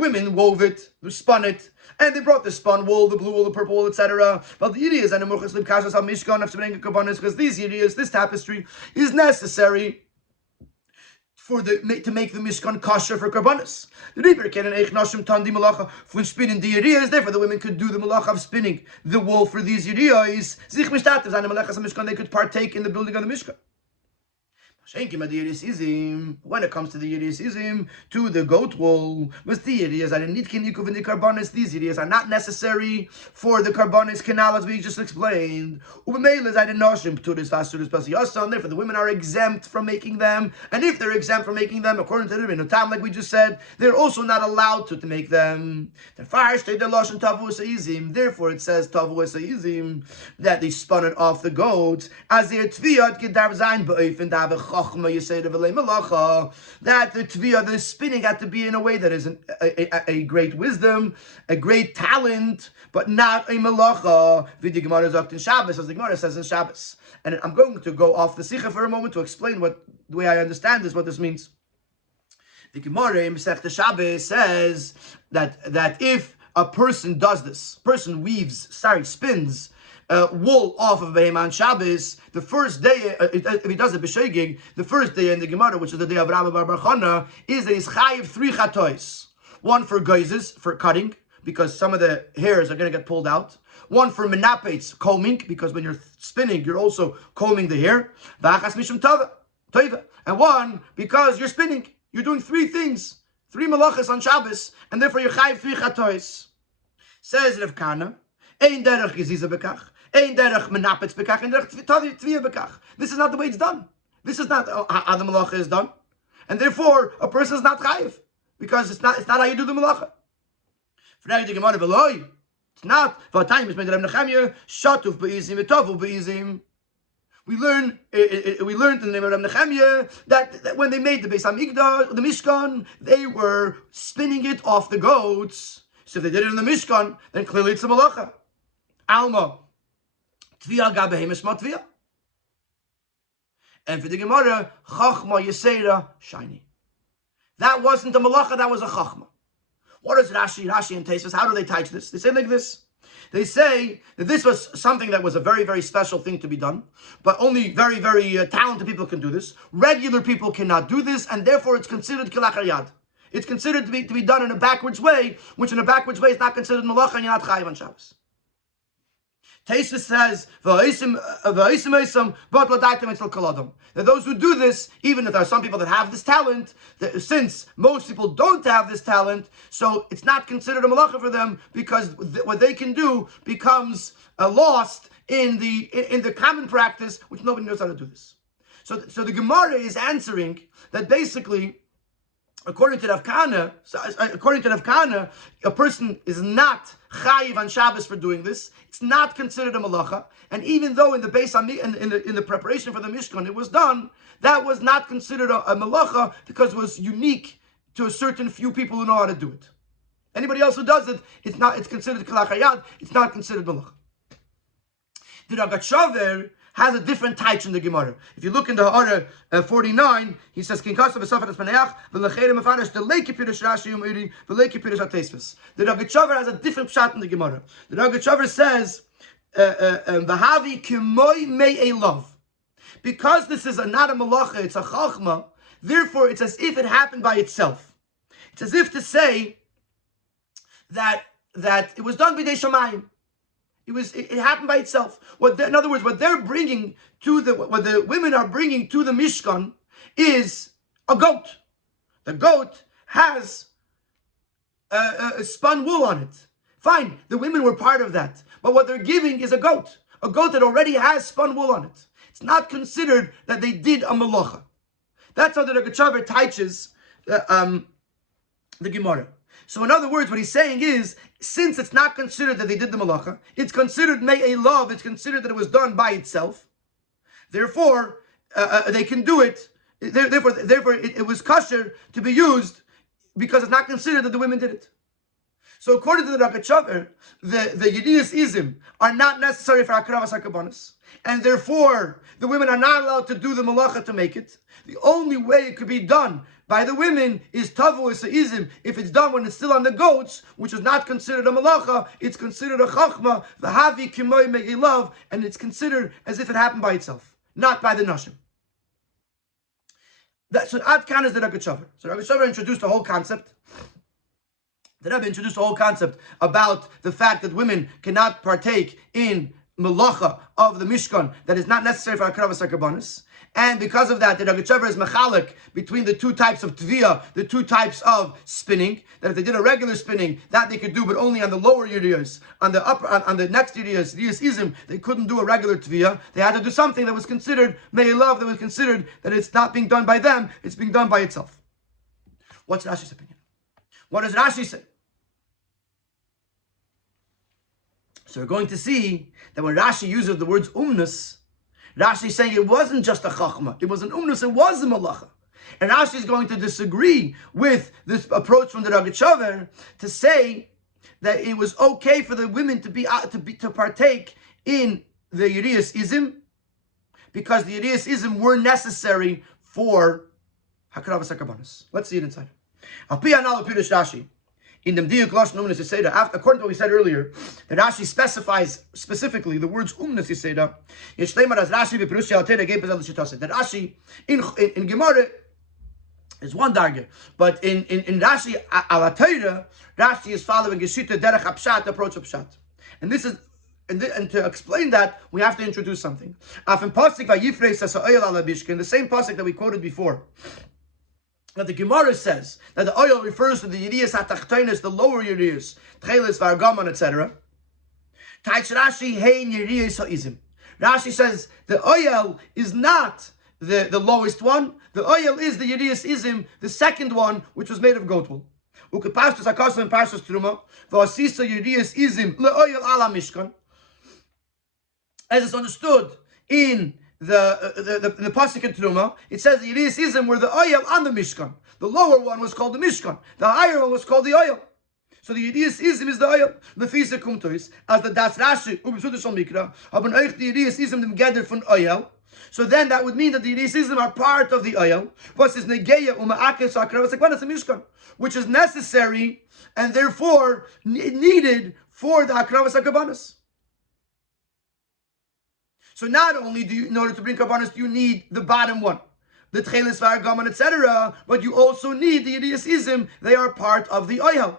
women wove it, spun it, and they brought the spun wool, the blue wool, the purple wool, etc. But the Yidiyas and the Murchas Lib Kashas HaMishkan of Shebrenga Karbanos, because these Yidiyas, this tapestry, is necessary to make the Mishkan kosher for karbanos. The Reaper can and Eich Nashim Tandi Malacha for spinning the Yidiyas, therefore the women could do the Malacha of spinning the wool for these Yidiyas. Zich Mishtatev Zane Malachas HaMishkan, they could partake in the building of the Mishkan. When it comes to the Yidiyas Izim, to the goat wool, with the Yidiyas, and need Kinikov in the karbanos, these Yidiyas are not necessary for the karbanos canal as we just explained. And therefore the women are exempt from making them, and if they're exempt from making them, according to the Rebbeinu Tam, like we just said, they're also not allowed to make them. Therefore it says Tavu Izim, that they spun it off the goats, as their Tviyat Gedav Zain Ba'if you say that the tviyah, the spinning, had to be in a way that is a great wisdom, a great talent, but not a malacha. The Gemara sagt in Shabbos, as the Gemara says in Shabbos. And I'm going to go off the Sikha for a moment to explain the way I understand this, what this means. The Gemara in Masechta Shabbos says that if a person does this, spins wool off of Behemah on Shabbos, the first day, if he does it b'shegig, the first day in the Gemara, which is the day of Rabbi Bar Chana, is that he's chayiv 3 chatois. One for geizes, for cutting, because some of the hairs are going to get pulled out. One for menapets, combing, because when you're spinning, you're also combing the hair. V'achas mishum tova. And one, because you're spinning. You're doing 3 things. 3 malachas on Shabbos, and therefore you're chayiv 3 chatois. Says Rav Kana, ein derech geziza bekach. This is not the way it's done. This is not how the malacha is done, and therefore a person is not chayiv because it's not how you do the malacha. It's not. We learned in the name of Rabbi Nechemia that when they made the Beis Hamikdash, the Mishkan, they were spinning it off the goats. So if they did it in the Mishkan, then clearly it's a malacha. Alma, Tviyah Gabehemis Matviyah. And for the Gemara, Chachma Yesera Shiny. That wasn't a malacha, that was a chachma. What is Rashi and Tosfos? How do they teach this? They say like this. They say that this was something that was a very, very special thing to be done, but only very, very talented people can do this. Regular people cannot do this, and therefore it's considered kilachar yad. It's considered to be done in a backwards way, which in a backwards way is not considered malacha, and you're not chayiv on Shabbos. Tosfos says that those who do this, even if there are some people that have this talent, that since most people don't have this talent, so it's not considered a malacha for them, because what they can do becomes lost in the common practice, which nobody knows how to do this. So the Gemara is answering that basically, according to Rav Kana, a person is not chayiv on Shabbos for doing this. It's not considered a malacha, and even though in the base in the preparation for the Mishkan it was done, that was not considered a malacha because it was unique to a certain few people who know how to do it. Anybody else who does it, it's considered kilachar yad. It's not considered malacha. The Rogatchover has a different type in the Gemara. If you look in the Ha'ara 49, he says, the Rogatchover has a different pshat in the Gemara. The Rogatchover says, because this is not a malacha, it's a chachma, therefore it's as if it happened by itself. It's as if to say that it was done b'dei shamayim. It happened by itself. In other words, what the women are bringing to the Mishkan is a goat. The goat has a spun wool on it. Fine, the women were part of that. But what they're giving is a goat that already has spun wool on it. It's not considered that they did a malacha. That's how the Rogatchover teaches the Gemara. So in other words, what he's saying is, since it's not considered that they did the malacha, it's considered me'ei love, it's considered that it was done by itself. Therefore, they can do it. Therefore, it was kosher to be used because it's not considered that the women did it. So according to the Rogatchover, the Yediyas Izim are not necessary for Akravas HaKabanos, and therefore the women are not allowed to do the malacha to make it. The only way it could be done by the women is tavu izim. If it's done when it's still on the goats, which is not considered a malacha, it's considered a chachma, v'havi kimoy me'ilav, and it's considered as if it happened by itself, not by the nashim. So Ad Kan is the Rogatchover. So Rogatchover introduced the whole concept. The Rebbe introduced the whole concept about the fact that women cannot partake in malacha of the Mishkan that is not necessary for Akravas HaKabanos. And because of that, the Rogatchover is mechalek between the two types of tviyah, the two types of spinning. That if they did a regular spinning, that they could do, but only on the lower yediyos. On the upper, on the next yediyos izim, they couldn't do a regular tviyah. They had to do something that was considered me'elav, that was considered that it's not being done by them, it's being done by itself. What's Rashi's opinion? What does Rashi say? So we're going to see that when Rashi uses the words umnus, Rashi is saying it wasn't just a chachma, it was an umnus, it was a malacha. And Rashi is going to disagree with this approach from the Rogatchover to say that it was okay for the women to partake in the Yediyas Izim because the Yediyas Izim were necessary for Hakravas HaKabanos. Let's see it inside. Rashi. In the Mdiyuk Lashon Umnus Yiseda, according to what we said earlier, that Rashi specifies specifically the words Umnus Yiseda. Yeshleimar as Rashi v'Perushi Altera gave Bezal Shitose. That Rashi in Gemara is one darga, but in Rashi Alatera, Rashi is following Yeshita Derech Apshat, approach of Pshat, and this is. And to explain that, we have to introduce something. In the same pasuk that we quoted before, that the Gemara says that the oil refers to the Yediyas HaTachtonos, the lower Yediyas, Tcheles, Vargamon, etc. Taich Rashi, Hein Yediyas HaIzim. Rashi says the oil is not the lowest one. The oil is the Yediyas Izim, the second one, which was made of goat wool. Ukepashtus HaKosel and Pashtus Truma, V'asisa Yediyas Izim, le'oil ala Mishkan. As it's understood in the pasuk in Truma, it says the Yediyas Izim were the oil on the Mishkan. The lower one was called the Mishkan. The higher one was called the oil. So the Yidiyas Izim is the oil. The Fisa Kumtois, as the Das Rashi, Ubisudish Mikra, haben euch the Yidiyas Izim dem Gather von oil. So then that would mean that the Yidiyas Izim are part of the oil. What is Negeya Uma'akes Akravas Akvanas Mishkan, which is necessary and therefore needed for the Akravas Akabanas. So not only do you, in order to bring Karbanas, you need the bottom one, the Tchelis Vargaman, etc., but you also need the Yidiyas Izim. They are part of the oil.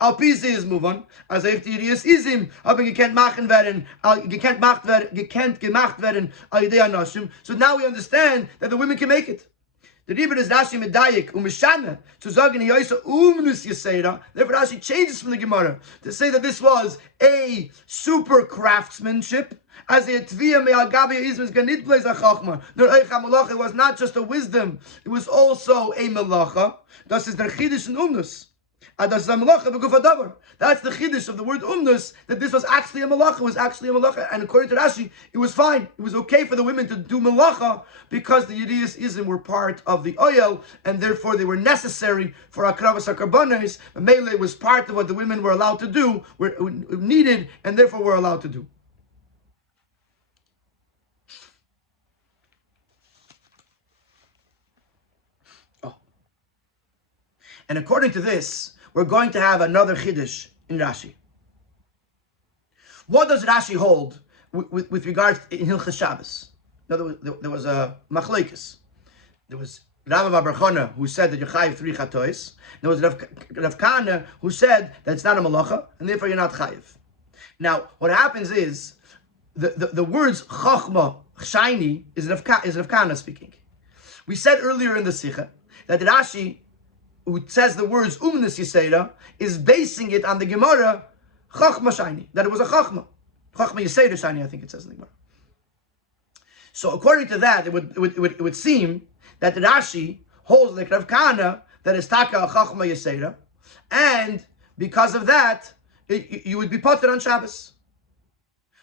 Al Pise is move on. As if the Yidiyas Izim, aber gekent machen werden, gekent gemacht werden, al Yidei Anashim. So now we understand that the women can make it. The Rebbe is Rashi medayik umishana to sagen hiyoisa umnus yisera. Therefore, Rashi changes from the Gemara to say that this was a super craftsmanship. As a tvia me'al gabi izmos ganit blaze a chachma. Nor eicha malacha. It was not just a wisdom; it was also a malacha. Das is der chiddush in umnus. That's the chiddush of the word umnus, that this was actually a malacha, was actually a malacha. And according to Rashi, it was fine. It was okay for the women to do malacha because the Yidiyas Izim were part of the oil, and therefore they were necessary for akravas akarbanos. Melee was part of what the women were allowed to do, were needed, and therefore were allowed to do. Oh. And according to this, we're going to have another chiddush in Rashi. What does Rashi hold with regards in Hilchas Shabbos? There was a machlekes. There was Rabbi Bar Chana who said that you're chayiv 3 chatois. There was Rav Kahana who said that it's not a malacha and therefore you're not chayiv. Now, what happens is the words chachma, shiny, is Rav Kahana speaking. We said earlier in the Sikha that Rashi, who says the words umnus yisera, is basing it on the Gemara chachma shiny, that it was a chachma yisera shiny, I think it says in the Gemara. So according to that, it would seem that the Rashi holds like Rav Kahana that is taka a chachma yisera, and because of that, you would be potter on Shabbos.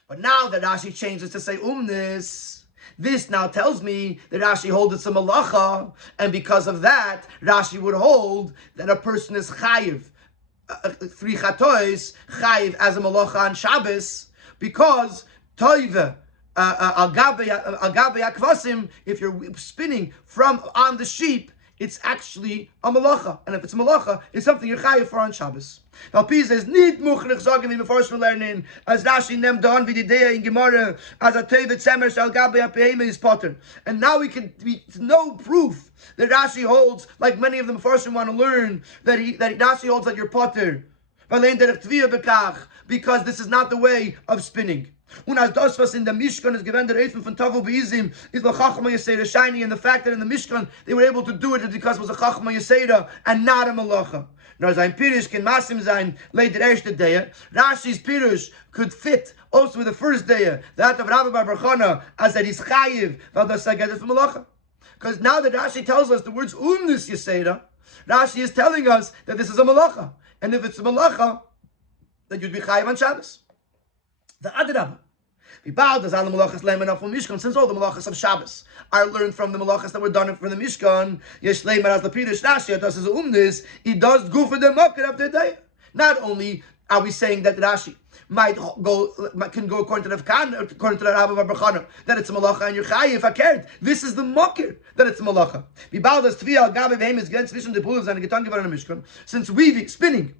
But now that Rashi changes to say umnus, this now tells me that Rashi holds it's a malacha, and because of that, Rashi would hold that a person is chayiv 3 chatois, chayiv as a malacha on Shabbos, because toive al gabe akvasim, if you're spinning from on the sheep, it's actually a malacha, and if it's a malacha, it's something you're chayiv for on Shabbos. Now, P says, "Nit muchlich sagen wie wir vorher lernen, as Rashi nimmt an wie die Idee in Gemara, as a tevet semer shal gabe apeheme is potter." And now we no proof that Rashi holds, like many of them first want to learn, that Rashi holds that you're potter, because this is not the way of spinning. Und als das, was in der Mishkan ist gewähnt, der Eifen von Tavu Beizim, ist the Chachma Yisera shiny, and the fact that in the Mishkan they were able to do it is because it was a Chachma Yisera and not a Malacha. Now, sein Pirush can masim sein later erste day. Rashi's Pirush could fit also with the first day, that of Rabbi Bar Chana, as that he's chayiv, that that's like from Malacha. Because now that Rashi tells us the words umnus Yisera, Rashi is telling us that this is a Malacha. And if it's a Malacha, then you'd be chayiv on Shabbos. The Adrabah. Since all the malachas of Shabbos are learned from the malachas that were done for the Mishkan, it does go for the makar of the day. Not only are we saying that Rashi can go according to the according to the Rabbi Bar Chana, that it's a malacha and you're chayiv fakert. This is the makar that it's a malacha. Since weaving, spinning,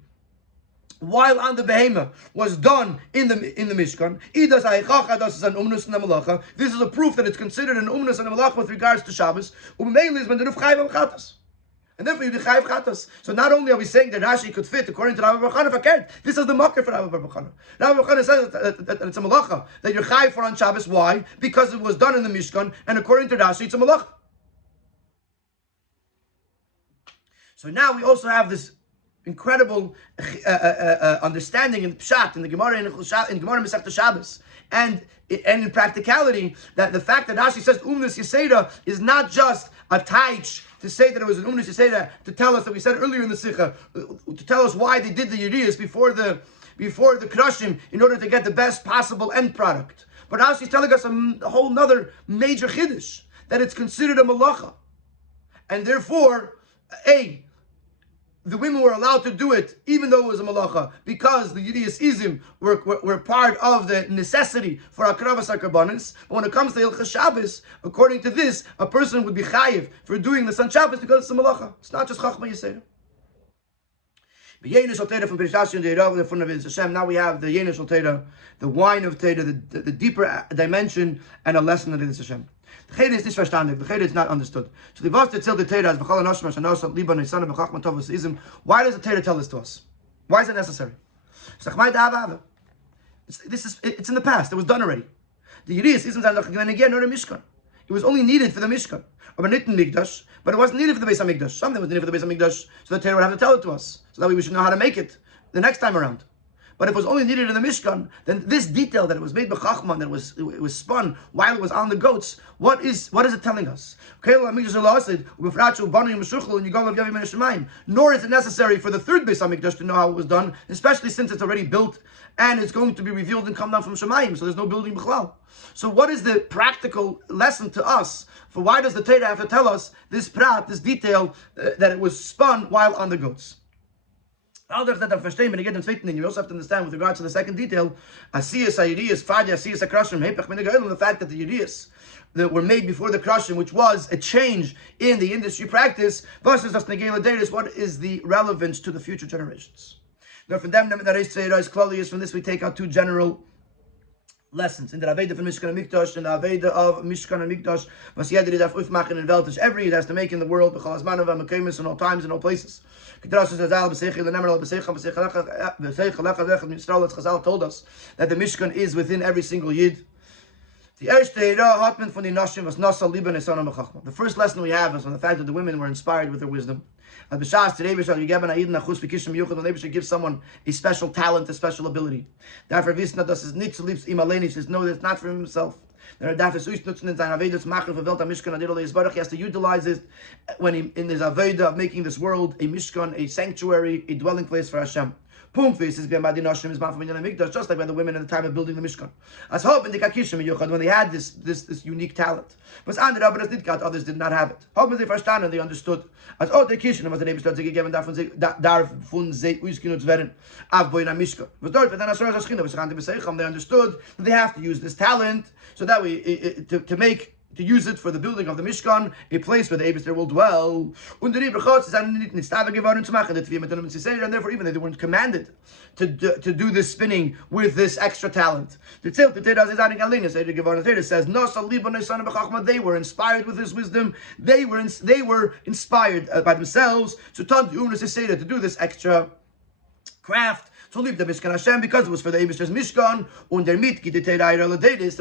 while on the behema was done in the Mishkan, this is a proof that it's considered an umnus and a malacha with regards to Shabbos. And therefore you be chayiv chatas. So not only are we saying that Rashi could fit according to Rabbi Bar Chana, this is the makar for Rabbi Bar Chana. Rabbi Bar Chana says that it's a malacha that you're chayiv for on Shabbos. Why? Because it was done in the Mishkan, and according to Rashi, it's a malacha. So now we also have this incredible understanding in Pshat, in the Gemara, in Gemara Masechta Shabbos, and in practicality, that the fact that Rashi says umnus yisera is not just a taich to say that it was an umnus yisera to tell us that we said earlier in the Sikha, to tell us why they did the Yiriyas before the Krashim in order to get the best possible end product. But Rashi is telling us a whole nother major chiddush, that it's considered a malacha, and therefore, the women were allowed to do it, even though it was a malacha, because the Yidiyas Izim were part of the necessity for Akravas HaKarbanis. But when it comes to Hilchas Shabbos, according to this, a person would be chayiv for doing this on Shabbos because it's a malacha. It's not just Chachma Yisera. Now we have the Yenush al Teda, the wine of Teda, the deeper dimension and a lesson of the Hashem. The Chelek is nicht verstandig. The Chelek is not understood. So the Vos erzählt the Teda as V'chol Anoshim Hashanah Liban Nisana B'chachma Tovas Izim. Why does the Teda tell this to us? Why is it necessary? It's in the past. It was done already. The Yidiyas Izim Zan Lachagin again or a Mishkan. It was only needed for the Mishkan. But it wasn't needed for the Beis HaMikdash. Something was needed for the Beis HaMikdash, so the Torah would have to tell it to us, so that we should know how to make it the next time around. But if it was only needed in the Mishkan, then this detail that it was made by Chachman, that it was spun while it was on the goats, what is it telling us? Nor is it necessary for the third Beis HaMikdash to know how it was done, especially since it's already built and it's going to be revealed and come down from Shemayim, so there's no building b'chlal. So what is the practical lesson to us? For why does the Torah have to tell us this prat, this detail, that it was spun while on the goats? You also have to understand with regards to the second detail, the fact that the Yidiyas that were made before the crushing, which was a change in the industry practice, versus what is the relevance to the future generations? Now, from them, from this we take out two general lessons. In the Aveda from Mishkan and Mikdash, and the Aveda of Mishkan and Mikdash, every Yid has to make in the world, in all times and all places. Chazal told us that the Mishkan is within every single Yid. The first lesson we have is on the fact that the women were inspired with their wisdom. When they give someone a special talent, a special ability. Therefore, know that it's not for himself. He has to utilize it when in his avodah of making this world a mishkan, a sanctuary, a dwelling place for Hashem. Just like by the women in the time of building the Mishkan. As hope in the Kakishim when they had this unique talent. But others did not have it. Hope they verstanden, they understood. As the Kishim was the neighbors gegeben davon sie ausgenutzt werden. Avboin am Mishkan. But dort then as they understood that they have to use this talent so that to use it for the building of the Mishkan, a place where the Eibster will dwell. And therefore, even they weren't commanded to do this spinning with this extra talent. The says, they were inspired with his wisdom. They were inspired by themselves to do this extra craft. To leave the Mishkan Hashem because it was for the Eibishter's Mishkan, and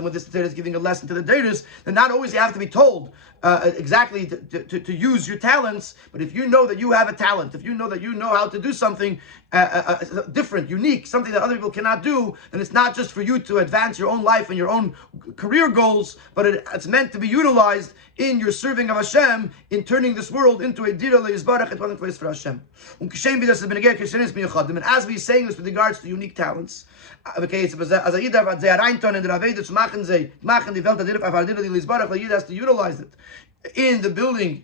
with this Torah is giving a lesson to the Deiris, then not always you have to be told exactly to use your talents, but if you know that you have a talent, if you know that you know how to do something different, unique, something that other people cannot do, then it's not just for you to advance your own life and your own career goals, but it's meant to be utilized in your serving of Hashem, in turning this world into a dira le'izbarach, a dwelling place for Hashem. And as we're saying this with regards to unique talents, has to utilize it in the building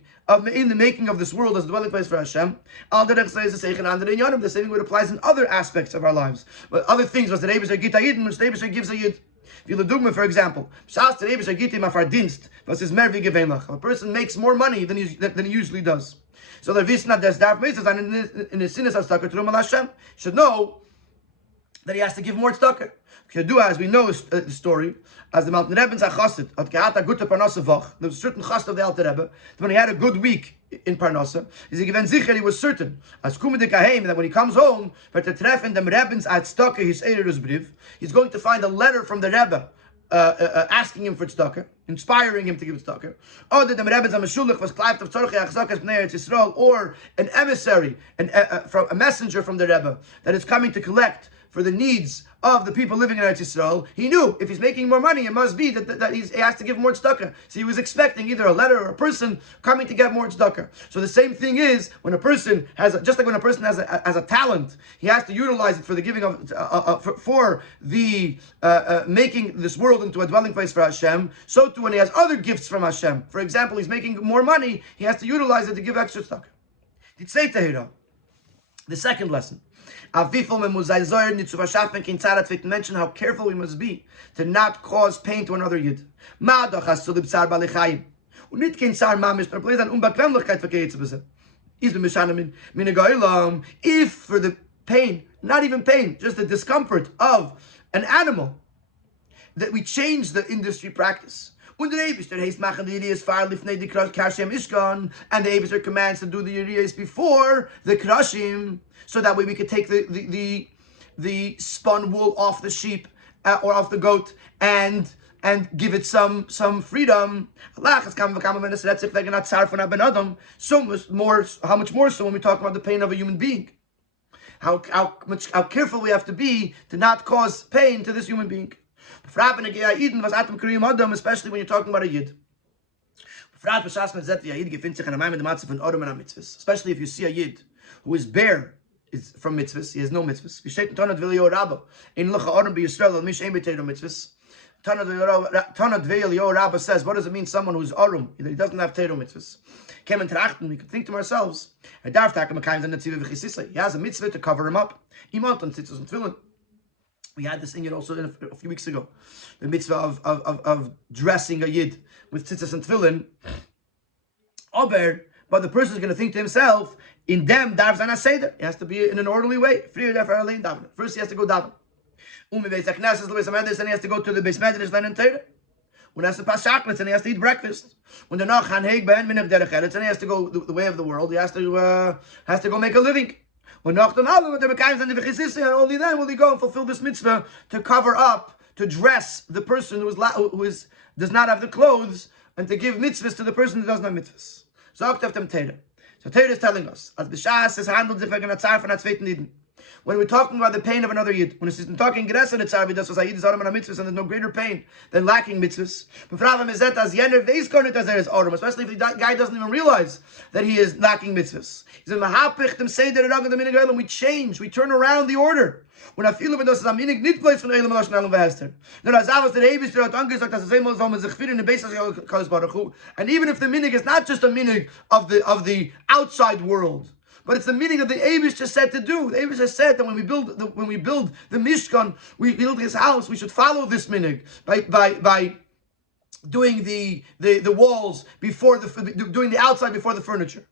in the making of this world as a dwelling place for Hashem. The same way it applies in other aspects of our lives. But other things was the Rebbe gives a Yid. For example, a person makes more money than he usually does. So the Visna des Darf Meses in his sinners should know that he has to give more tzedakah. As we know the story, as the Mountain Rebbe's Chasid, there was a certain chassid of the Alter Rebbe, that when he had a good week in Parnasa, he was certain, as that when he comes home, he's going to find a letter from the Rebbe asking him for tzedakah, inspiring him to give tzedakah, or an emissary, from a messenger from the Rebbe that is coming to collect for the needs of the people living in Eretz Yisrael. He knew if he's making more money, it must be that he has to give more tzedakah. So he was expecting either a letter or a person coming to get more tzedakah. So the same thing is when a person has, just like when a person has a talent, he has to utilize it for the giving of for the making this world into a dwelling place for Hashem. So too, when he has other gifts from Hashem, for example, he's making more money, he has to utilize it to give extra tzedakah. The second lesson. Mention how careful we must be to not cause pain to another Yid. If for the pain, not even pain, just the discomfort of an animal, that we change the industry practice. And the Eibishter commands to do the Yeriyas before the Krashim, so that way we could take the spun wool off the sheep or off the goat and give it some freedom. So much more, how much more so when we talk about the pain of a human being? How careful we have to be to not cause pain to this human being. Especially when you're talking about a Yid. Especially if you see a Yid who is bare, is from mitzvahs, he has no mitzvahs. Tanat Ve'el Rabbi says, what does it mean, someone who's arum, that he doesn't have Torah mitzvahs? We can think to ourselves, he has a mitzvah to cover him up. We had this in also a few weeks ago. The mitzvah of dressing a Yid with tzitzis and tefillin. But the person is going to think to himself, in them, darv zan seder. It has to be in an orderly way. First, he has to go daven. And he has to go to the Beis Medrash, learn Torah. When he has to pass chakras, and he has to eat breakfast. When the nach han heig ben minach derech eretz, and he has to go the way of the world. He has to go make a living. When nach dem Alem, the Mekayim and the Vechisisi, and only then will he go and fulfill this mitzvah to cover up, to dress the person who does not have the clothes, and to give mitzvahs to the person who doesn't have mitzvahs. So Torah is telling us, as b'shas is handled if we're going to tzar von a zweiten Yidden. When we're talking about the pain of another Yid, when it's talking Geres on the tzar, das was a Yid is Adam and a mitzvahs, and there's no greater pain than lacking mitzvahs. But for Avram is that as Yener Veis Kornit as there is Adam, especially if the guy doesn't even realize that he is lacking mitzvahs. He's in Mahapich, them say that and we change, we turn around the order. When I feel it, das ist am Minig nicht place von Elam Losh and Elam Vehester. Nur als Avos der Eibishter hat angesagt, dass es einmal soll man sich führen in the base of Kadosh Baruch Hu. And even if the Minig is not just a Minig of the outside world, but it's the meaning of the Eibishter said to do. The Eibishter said that when we build the Mishkan, we build his house, we should follow this minig by doing the walls before doing the outside before the furniture.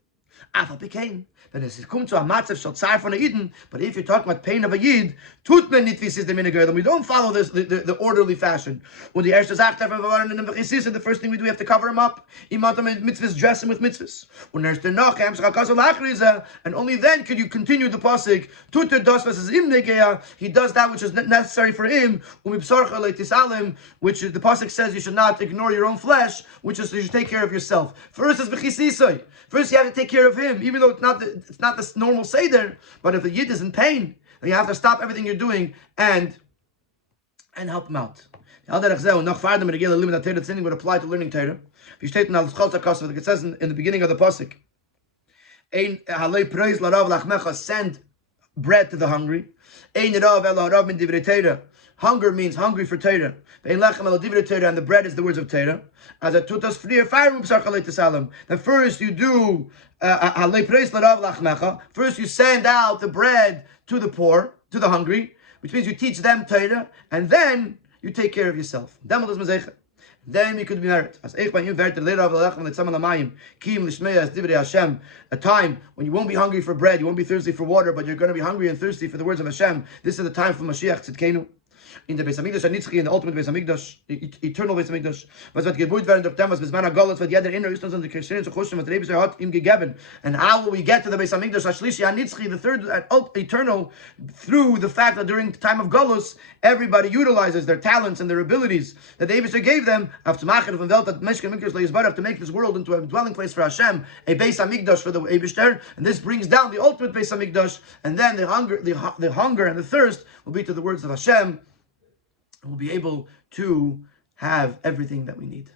Afal became. Then es kommt zu a matzav shel tzar von a Yidden, but if you're talking about pain of a Yid, tut men nit wie es ist the minig, then we don't follow the orderly fashion. When the erste sagt, the first thing we do, we have to cover him up. Mitzvahs, dress him with mitzvahs. When there's the nach, and only then could you continue the pasuk. He does that which is necessary for him. Which is, the pasuk says you should not ignore your own flesh, which is you should take care of yourself. First is b'chisisai. First you have to take care of him, even though it's not the normal seder. But if the Yid is in pain, then you have to stop everything you're doing and help him out. Would apply to learning Torah. It says in the beginning of the pasuk, send bread to the hungry. Hunger means hungry for Torah. And the bread is the words of Torah. As a tutas frier fire then first you do first you send out the bread to the poor, to the hungry, which means you teach them Torah, and then you take care of yourself. Then we could be married. A time when you won't be hungry for bread, you won't be thirsty for water, but you're going to be hungry and thirsty for the words of Hashem. This is the time for Mashiach Tzidkenu. In the Beis Hamikdash Nitzchi, in the ultimate Beis Hamikdash, eternal Beis Hamikdash, was wird gebaut werden durch dem, was bis Mana Galus wird jeder inner ist uns und die Christinnen zu kuschen, was der Rebbe hat ihm gegeben. And how will we get to the Beis Hamikdash Ashlishi Nitzchi, the third eternal, through the fact that during the time of Galus, everybody utilizes their talents and their abilities that the Rebbe gave them, to make this world into a dwelling place for Hashem, a Beis Hamikdash for the Rebbe, and this brings down the ultimate Beis Hamikdash, and then the hunger and the thirst will be to the words of Hashem. We'll be able to have everything that we need.